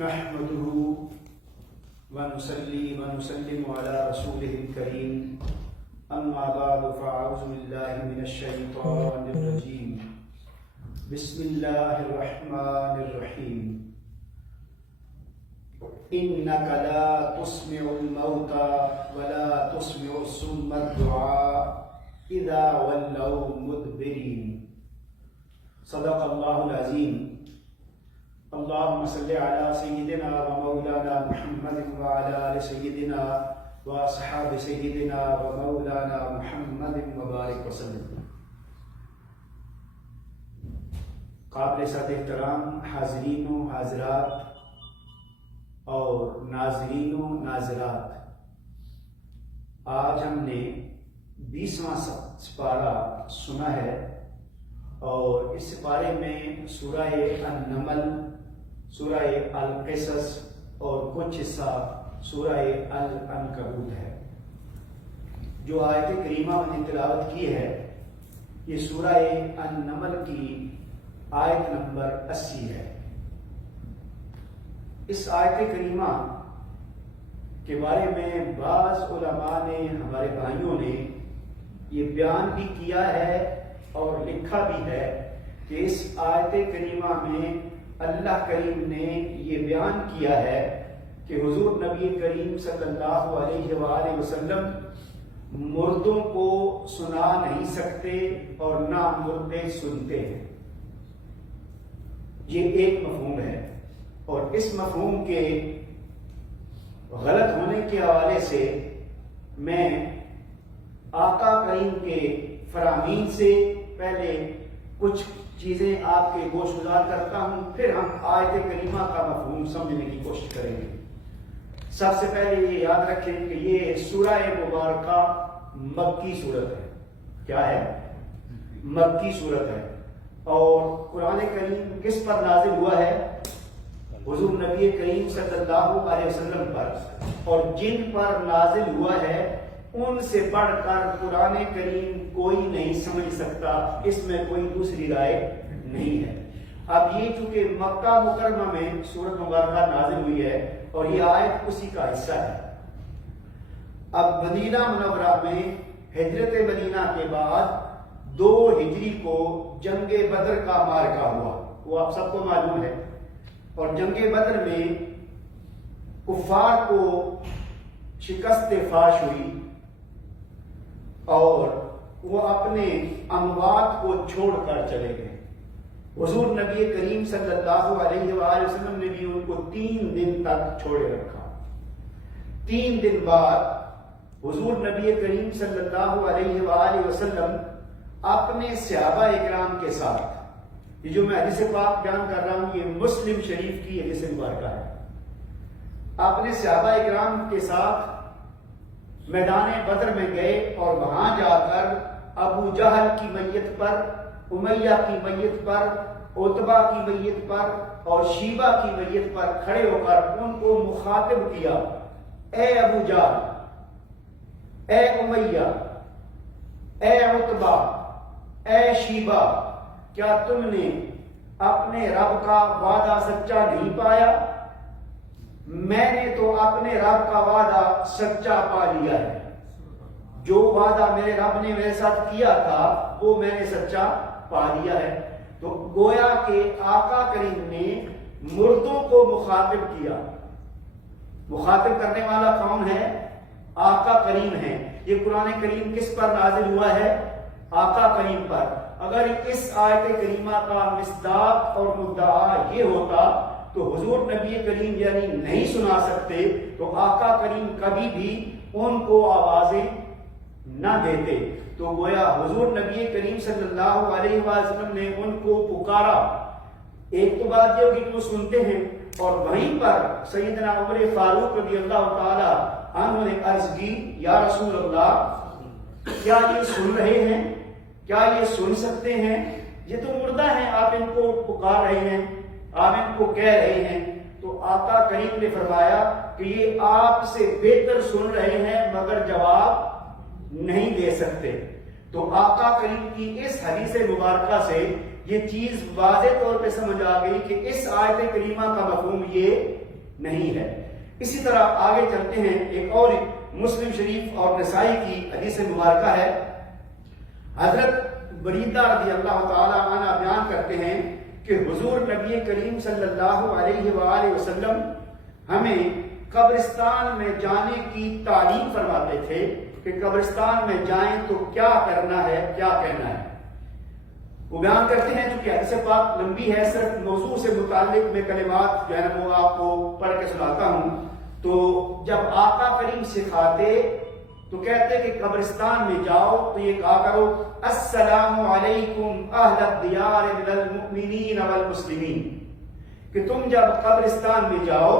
نحمده ونصلي ونسلم على رسوله الكريم اما بعد فاعوذ بالله من الشيطان الرجيم بسم الله الرحمن الرحيم انك لا تسمع الموتى ولا تسمع الصم الدعاء اذا ولوا مدبرين صدق الله العظيم اللهم صل على سيدنا ومولانا محمد وعلى آل سيدنا واصحاب سيدنا ومولانا محمد وبارك وسلم. قابل سعادت احترام حاضرین و حاضرات اور ناظرین و ناظرات، آج ہم نے 20واں سپارہ سنا ہے اور اس سپارے میں سورہ النمل، سورہ القصص اور کچھ حصہ سورہ العنکبوت ہے. جو آیت کریمہ میں نے تلاوت کی ہے یہ سورہ النمل کی آیت نمبر 80 ہے. اس آیت کریمہ کے بارے میں بعض علماء نے، ہمارے بھائیوں نے یہ بیان بھی کیا ہے اور لکھا بھی ہے کہ اس آیت کریمہ میں اللہ کریم نے یہ بیان کیا ہے کہ حضور نبی کریم صلی اللہ علیہ وآلہ وسلم مردوں کو سنا نہیں سکتے اور نہ مردے سنتے ہیں. یہ ایک مفہوم ہے اور اس مفہوم کے غلط ہونے کے حوالے سے میں آقا کریم کے فرامین سے پہلے کچھ چیزیں آپ کے گوش گزار کرتا ہوں، پھر ہم آیت کریمہ کا مفہوم سمجھنے کی کوشش کریں گے. سب سے پہلے یہ یاد رکھیں کہ یہ سورہ مبارکہ مکی صورت ہے. کیا ہے؟ مکی صورت ہے. اور قرآن کریم کس پر نازل ہوا ہے؟ حضور نبی کریم صلی اللہ علیہ وسلم پر. اور جن پر نازل ہوا ہے ان سے بڑھ کر قرآن کریم کوئی نہیں سمجھ سکتا، اس میں کوئی دوسری رائے نہیں ہے. اب یہ چونکہ مکہ مکرمہ میں سورت مبارکہ نازل ہوئی ہے اور یہ آیت اسی کا حصہ ہے. اب مدینہ منورہ میں ہجرت مدینہ کے بعد 2 ہجری کو جنگ بدر کا معرکہ ہوا، وہ آپ سب کو معلوم ہے. اور جنگ بدر میں کفار کو شکست فاش ہوئی اور وہ اپنے اموات کو چھوڑ کر چلے گئے. حضور نبی کریم صلی اللہ علیہ وآلہ وسلم نے بھی ان کو 3 دن تک چھوڑے رکھا. 3 دن بعد حضور نبی کریم صلی اللہ علیہ وآلہ وسلم اپنے صحابہ اکرام کے ساتھ، یہ جو میں حدیث پاک بیان کر رہا ہوں یہ مسلم شریف کی حدیث مبارکہ ہے، اپنے صحابہ اکرام کے ساتھ میدان بدر میں گئے اور وہاں جا کر ابو جہل کی میت پر، امیہ کی میت پر، عتبہ کی میت پر اور شیبہ کی میت پر کھڑے ہو کر ان کو مخاطب کیا، اے ابو جہل، اے امیہ، اے عتبہ، اے شیبہ، کیا تم نے اپنے رب کا وعدہ سچا نہیں پایا؟ میں نے تو اپنے رب کا وعدہ سچا پا لیا ہے. جو وعدہ میرے رب نے میرے ساتھ کیا تھا وہ میں نے سچا پا لیا ہے. تو گویا کہ آقا کریم نے مردوں کو مخاطب کیا. مخاطب کرنے والا کون ہے؟ آقا کریم ہے. یہ قرآن کریم کس پر نازل ہوا ہے؟ آقا کریم پر. اگر اس آیت کریمہ کا مصداق اور مدعا یہ ہوتا تو حضور نبی کریم یعنی نہیں سنا سکتے تو آقا کریم کبھی بھی ان کو آوازیں نہ دیتے. تو گویا حضور نبی کریم صلی اللہ علیہ وسلم نے ان کو پکارا. ایک تو بات یہ ہوگی کہ وہ سنتے ہیں اور وہیں پر سیدنا عمر فاروق رضی اللہ تعالی عنہ نے عرض کی، یا رسول اللہ کیا یہ سن رہے ہیں؟ کیا یہ سن سکتے ہیں؟ یہ تو مردہ ہیں، آپ ان کو پکار رہے ہیں، آپ ان کو کہہ رہے ہیں. تو آقا کریم نے فرمایا کہ یہ آپ سے بہتر سن رہے ہیں مگر جواب نہیں دے سکتے. تو آقا کریم کی اس حدیث مبارکہ سے یہ چیز واضح طور پہ سمجھ آ گئی کہ اس آیت کریمہ کا مفہوم یہ نہیں ہے۔ اسی طرح آگے چلتے ہیں، ایک اور مسلم شریف اور نسائی کی حدیث مبارکہ ہے۔ حضرت بریدہ رضی اللہ تعالی عنہ بیان کرتے ہیں کہ حضور نبی کریم صلی اللہ علیہ وآلہ وسلم ہمیں قبرستان میں جانے کی تعلیم فرماتے تھے کہ قبرستان میں جائیں تو کیا کرنا ہے، کیا کہنا ہے۔ وہ بیان کرتے ہیں چونکہ حدیث پاک لمبی ہے، صرف موضوع سے متعلق میں کلمات جو ہے نا وہ آپ کو پڑھ کے سناتا ہوں۔ تو جب آقا کریم سکھاتے تو کہتے کہ قبرستان میں جاؤ تو یہ کہا کرو السلام علیکم اہل الدیار من المؤمنین والمسلمین، کہ تم جب قبرستان میں جاؤ،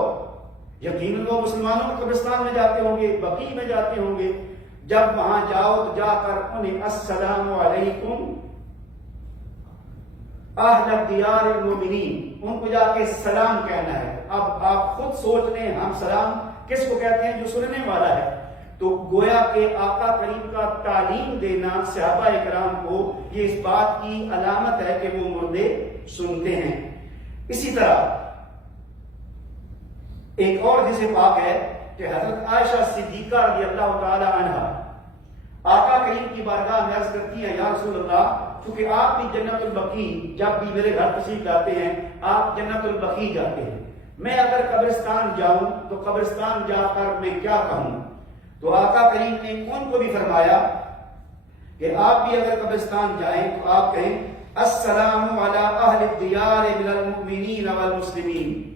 یقیناً وہ مسلمانوں کے قبرستان میں جاتے ہوں گے، بقیع میں جاتے ہوں گے، جب وہاں جاؤ تو جا کر انہیں السلام علیکم اہل الدیار المؤمنین، ان کو جا کے سلام کہنا ہے۔ اب آپ خود سوچ لیں ہم سلام کس کو کہتے ہیں؟ جو سننے والا ہے۔ تو گویا کہ آقا کریم کا تعلیم دینا صحابہ اکرام کو یہ اس بات کی علامت ہے کہ وہ مردے سنتے ہیں۔ اسی طرح ایک اور حدیث پاک ہے کہ حضرت عائشہ صدیقہ رضی اللہ تعالی عنہا آقا کریم کی بارگاہ میں عرض کرتی ہیں، یا رسول اللہ، کیونکہ آپ بھی جنت البقیع جب بھی میرے گھر تشریف لاتے ہیں آپ جنت البقیع جاتے ہیں، میں اگر قبرستان جاؤں تو قبرستان جا کر میں کیا کہوں؟ تو آقا کریم نے ان کو بھی فرمایا کہ آپ بھی اگر قبرستان جائیں تو آپ کہیں السلام علی اہل الدیار من المؤمنین والمسلمین۔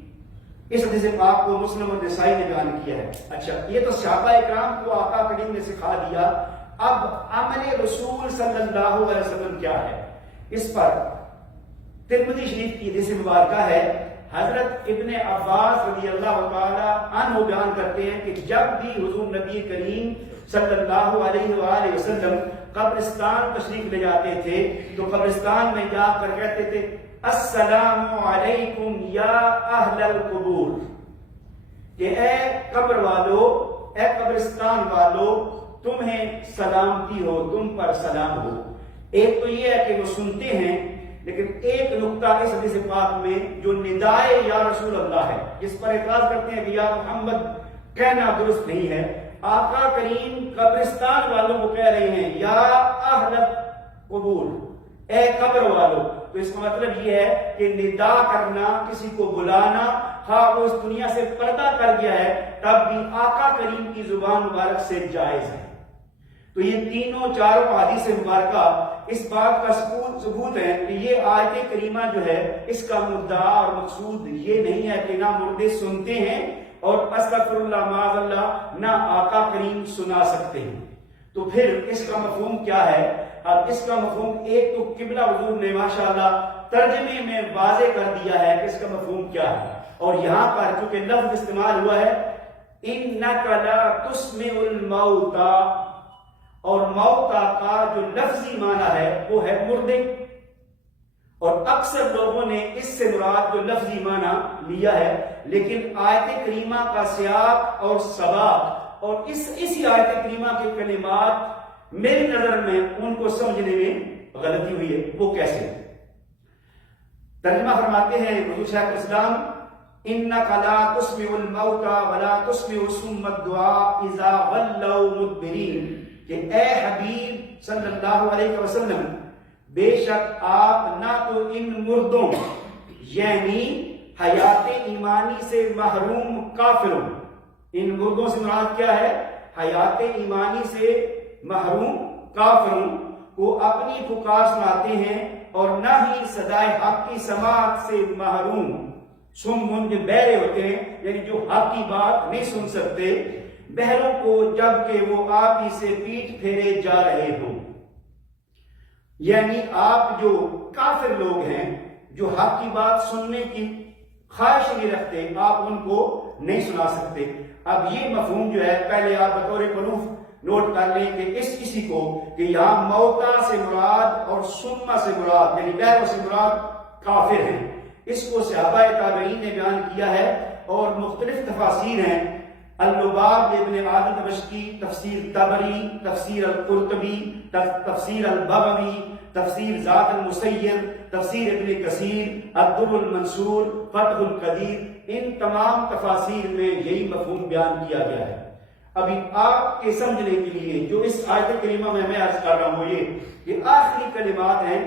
اس حدیث پاک کو مسلم اور نسائی نے بیان کیا ہے۔ اچھا، یہ تو صحابہ اکرام کو آقا کریم نے سکھا دیا، اب عمل رسول صلی اللہ علیہ وسلم کیا ہے؟ اس پر ترمذی شریف کی حدیث مبارکہ ہے، حضرت ابن عباس رضی اللہ تعالی عنہ بیان کرتے ہیں کہ جب بھی حضور نبی کریم صلی اللہ علیہ وآلہ وسلم قبرستان تشریف لے جاتے تھے تو قبرستان میں جا کر کہتے تھے السلام علیکم یا اہل القبور، کہ اے قبر والو، اے قبرستان والو، تمہیں سلامتی ہو، تم پر سلام ہو۔ ایک تو یہ ہے کہ وہ سنتے ہیں، لیکن ایک نقطہ اس حدیث پاک میں جو ندائے یا رسول اللہ ہے، جس پر اعتراض کرتے ہیں کہ یا محمد کہنا درست نہیں ہے۔ آقا کریم قبرستان والوں کو کہہ رہے ہیں یا اہل قبور، اے قبر والو، تو اس کا مطلب یہ ہے کہ ندا کرنا، کسی کو بلانا، ہاں وہ اس دنیا سے پردہ کر گیا ہے تب بھی آقا کریم کی زبان مبارک سے جائز ہے۔ تو یہ تینوں چاروں حدیث مبارکہ اس بات کا ثبوت ہے کہ یہ آیت کریمہ جو ہے اس کا مدعا اور مقصود یہ نہیں ہے کہ نہ مردے سنتے ہیں اور استغفر اللہ معاذ اللہ نہ آقا کریم سنا سکتے ہیں۔ تو پھر اس کا مفہوم کیا ہے؟ اب اس کا مفہوم ایک تو قبلہ حضور نے ماشاءاللہ ترجمے میں واضح کر دیا ہے کہ اس کا مفہوم کیا ہے، اور یہاں پر چونکہ لفظ استعمال ہوا ہے اِنَّكَ لَا تُسْمِعُ الْمَوْتَى، اور موتا کا جو لفظی معنی ہے وہ ہے مردے، اور اکثر لوگوں نے اس سے مراد جو لفظی معنی لیا ہے، لیکن آیت کریمہ کا سیاق اور سباق اور اسی آیت کریمہ کے کلمات میری نظر میں ان کو سمجھنے میں غلطی ہوئی ہے۔ وہ کیسے؟ ترجمہ فرماتے ہیں حضور شیخ الاسلام اِنَّكَ لَا تُسْمِعُ الْمَوْتَى وَلَا تُسْمِعُ صُمَّ الدُّعَاءَ إِذَا وَلَّوْا مُدْبِرِينَ، کہ اے حبیب صلی اللہ علیہ وسلم، بے شک آپ نہ تو ان مردوں یعنی حیات ایمانی سے محروم کافروں، ان مردوں سے مراد کیا ہے؟ حیات ایمانی سے محروم کافروں کو اپنی پکار سناتے ہیں، اور نہ ہی صدائے حق کی سماعت سے محروم سم جو بہرے ہوتے ہیں، یعنی جو حق کی بات نہیں سن سکتے، بہروں کو جب کہ وہ آپ ہی سے پیٹھ پھیرے جا رہے ہوں۔ یعنی آپ جو کافر لوگ ہیں جو حق کی بات سننے کی خواہش نہیں رکھتے، آپ ان کو نہیں سنا سکتے۔ اب یہ مفہوم جو ہے پہلے آپ بطور پروف نوٹ کر لیں کہ اس کسی کو کہ یہاں موتا سے مراد اور سما سے مراد یعنی بہروں سے مراد کافر ہیں، اس کو صحابہ تابعین نے بیان کیا ہے، اور مختلف تفاسیر ہیں۔ اللباب ابن عادل دمشقی، تفسیر طبری، تفسیر القرطبی، تفسیر البغوی، تفسیر ذات المسیر، تفسیر ابن کثیر، الدر المنصور، فتح القدیر، ان تمام تفاسیر میں یہی مفہوم بیان کیا گیا ہے۔ ابھی آپ کے سمجھنے کے لیے جو اس آیت کریمہ میں عرض کر رہا ہوں یہ آخری کلمات ہیں،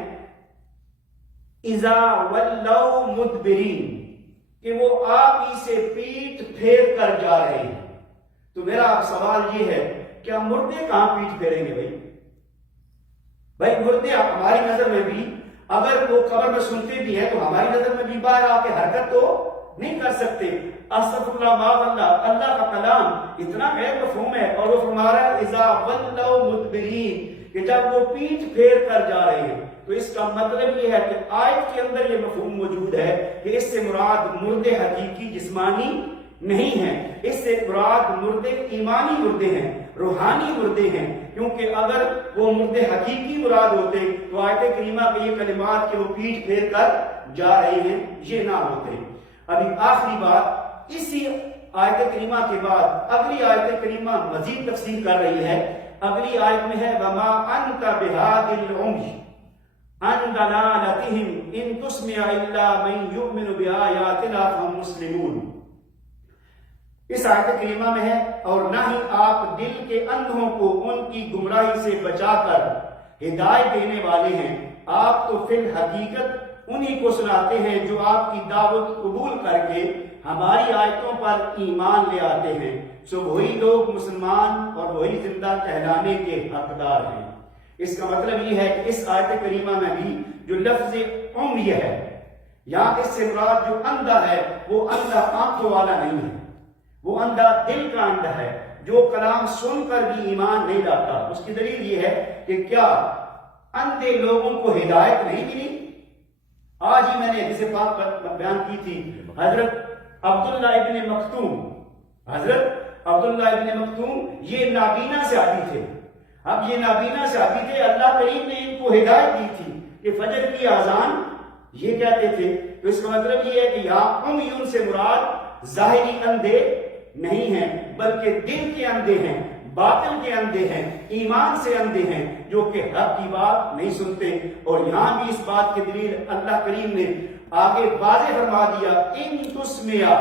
اذا ولوا مدبرین، کہ وہ آپ ہی سے پیٹ پھیر کر جا رہے ہیں۔ تو میرا آپ سوال یہ ہے، کیا مردے کہاں پیٹ پھیریں گے بھائی مردے ہماری نظر میں بھی اگر وہ قبر میں سنتے بھی ہیں تو ہماری نظر میں بھی باہر آ کے حرکت تو نہیں کر سکتے۔ استغفر اللہ معاذ اللہ، اللہ کا کلام اتنا غیر مفہوم ہے، اور وہ فرما رہا ہے اذا ولوا مدبرین، کہ جب وہ پیٹ پھیر کر جا رہے ہیں۔ تو اس کا مطلب یہ ہے کہ آیت کے اندر یہ مفہوم موجود ہے کہ اس سے مراد مردے حقیقی جسمانی نہیں ہیں، اس سے مراد مردے ایمانی مردے ہیں، روحانی مردے ہیں، کیونکہ اگر وہ مردے حقیقی مراد ہوتے تو آیت کریمہ کے یہ کلمات کہ وہ پیٹ پھیر کر جا رہے ہیں یہ نہ ہوتے۔ ابھی آخری بات، اسی آیت کریمہ کے بعد اگلی آیت کریمہ مزید تفسیر کر رہی ہے۔ اگلی آیت میں ہے وَمَا أَنْتَ بِهَادِ الْعُمْيِ عَنْ ضَلَالَتِهِمْ إِن تُسْمِعُ إِلَّا مَن يُؤْمِنُ بِآيَاتِنَا فَهُمْ مُسْلِمُونَ۔ اس آیت کریمہ میں ہے اور نہ ہی آپ دل کے اندھوں کو ان کی گمراہی سے بچا کر ہدایت دینے والے ہیں، آپ تو فی الحقیقت انہی کو سناتے ہیں جو آپ کی دعوت قبول کر کے ہماری آیتوں پر ایمان لے آتے ہیں، سو وہی لوگ مسلمان اور وہی زندہ کہلانے کے حقدار ہیں۔ اس کا مطلب یہ ہے کہ اس آیت کریمہ میں بھی جو لفظ عمری ہے، یہاں اس سے مراد جو اندھا ہے وہ اندھا آنکھوں والا نہیں ہے، وہ اندھا دل کا اندھا ہے جو کلام سن کر بھی ایمان نہیں لاتا۔ اس کی دلیل یہ ہے کہ کیا اندھے لوگوں کو ہدایت نہیں ملی؟ آج ہی میں نے حدیث پاک بیان کی تھی، حضرت عبداللہ ابن مکتوم یہ نابینا صحابی تھے۔ اب یہ نابینا صحابی تھے، اللہ کریم نے ان کو ہدایت دی تھی کہ فجر کی اذان یہ کہتے تھے۔ تو اس کا مطلب یہ ہے کہ یہاں عمیون سے مراد ظاہری اندھے نہیں ہیں بلکہ دل کے اندھے ہیں، باطن کے اندھے ہیں، ایمان سے اندھے ہیں جو کہ حق کی بات نہیں سنتے۔ اور یہاں بھی اس بات کی دلیل اللہ کریم نے آگے واضح فرما دیا، ان تسمع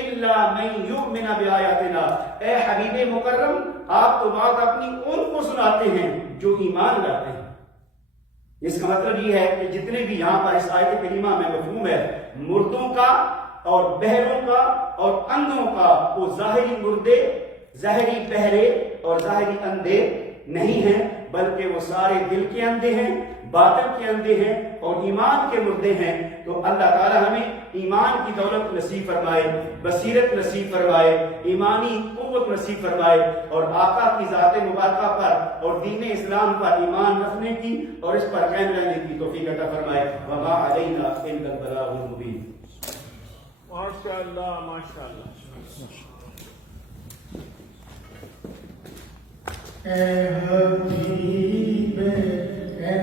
الا من یؤمن بآیاتنا، اے حبیب مکرم آپ تو بات اپنی ان کو سناتے ہیں جو ایمان لاتے ہیں۔ اس کا مطلب یہ ہے کہ جتنے بھی یہاں پر اس آیت کریمہ میں مفہوم ہے مردوں کا اور بہروں کا اور اندھوں کا، وہ ظاہری مردے، ظاہری بہرے اور ظاہری اندھے نہیں ہیں بلکہ وہ سارے دل کے اندھے ہیں، باطن کے اندھے ہیں اور ایمان کے مردے ہیں۔ تو اللہ تعالی ہمیں ایمان کی دولت نصیب فرمائے، بصیرت نصیب فرمائے، ایمانی قوت نصیب فرمائے، اور آقا کی ذات مبارکہ پر اور دین اسلام پر ایمان رکھنے کی اور اس پر قائم رہنے کی توفیق عطا فرمائے۔ وما علینا الا البلاغ المبین۔ ماشاءاللہ ماشاءاللہ۔ اے حبیب اے